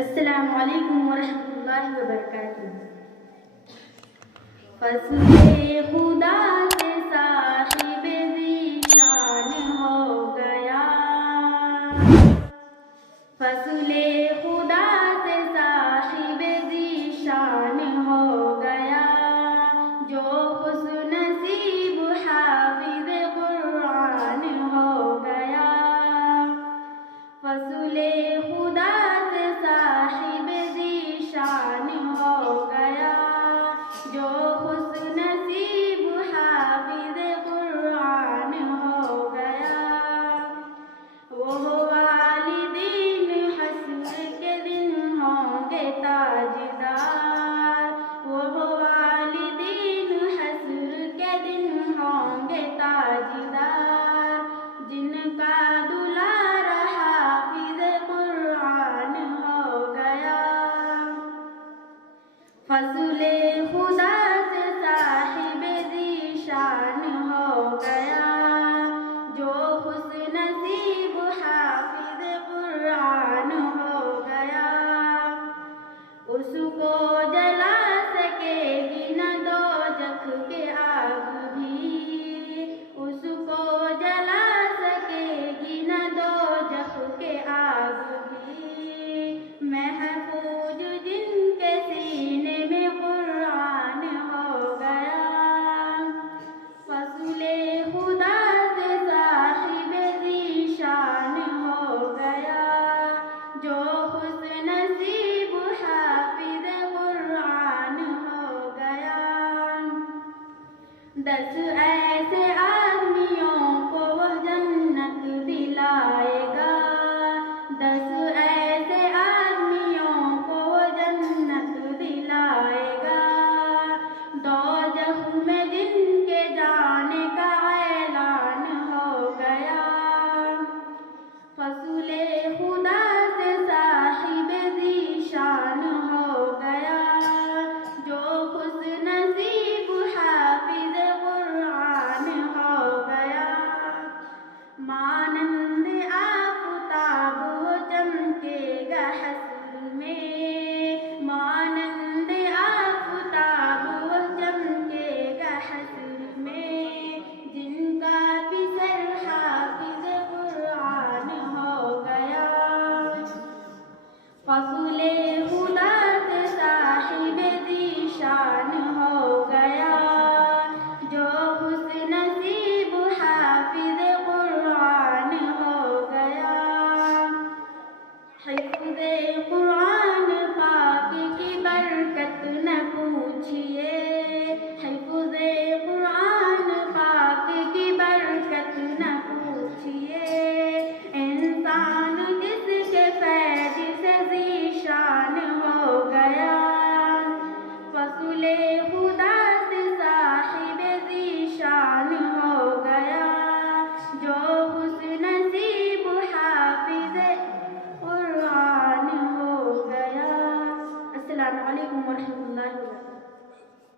السلام علیکم ورحمۃ اللہ وبرکاتہ۔ فضل خدا سے صاحب ذیشان ہو گیا، فضل خدا سے صاحب ذیشان ہو گیا، جو خوش نصیب حافظ قرآن ہو گیا، فضل خدا سے صاحب ذیشان ہو گیا، جو خوش نصیب حافظ قرآن ہو گیا، وہ والدین حشر کے دن ہوں گے تاجدار، وہ والدین حشر کے دن ہوں گے تاجدار، جن کا دلار حافظ قرآن ہو گیا، فضل خدا سے صاحب ذیشان ہو گیا، جو خوش نصیب حافظ قرآن ہو گیا، اس کو جلا سکے گی نہ دوزخ کے آگ بھی، اس کو جلا سکے گی نہ دوزخ کے آگ بھی، محفوظ جن کے سینے میں قرآن ہو گیا، فضل خدا سے صاحب ذیشان ہو گیا، جو خوش نصیب حافظ قرآن ہو گیا، 10 ایسے آدمیوں کو وہ جنت دلائے گا، 10 ایسے آدمیوں کو وہ جنت دلائے گا، دوزخ میں جن کے جانے کا اعلان ہو گیا، فضل خدا سے صاحب ذیشان ہو گیا، جو خوش نصیب حافظ قرآن ہو گیا، مانند آفتاب وہ چمکے گا حشر میں، مانند آفتاب وہ چمکے گا حشر میں، جن کا بھی سر حافظ قرآن ہو گیا، فضل خدا سے صاحب ذیشان ہو گیا، جو خوش نصیب حافظ قرآن ہو گیا، حفظ قرآن پاک کی برکت نہ پوچھئے،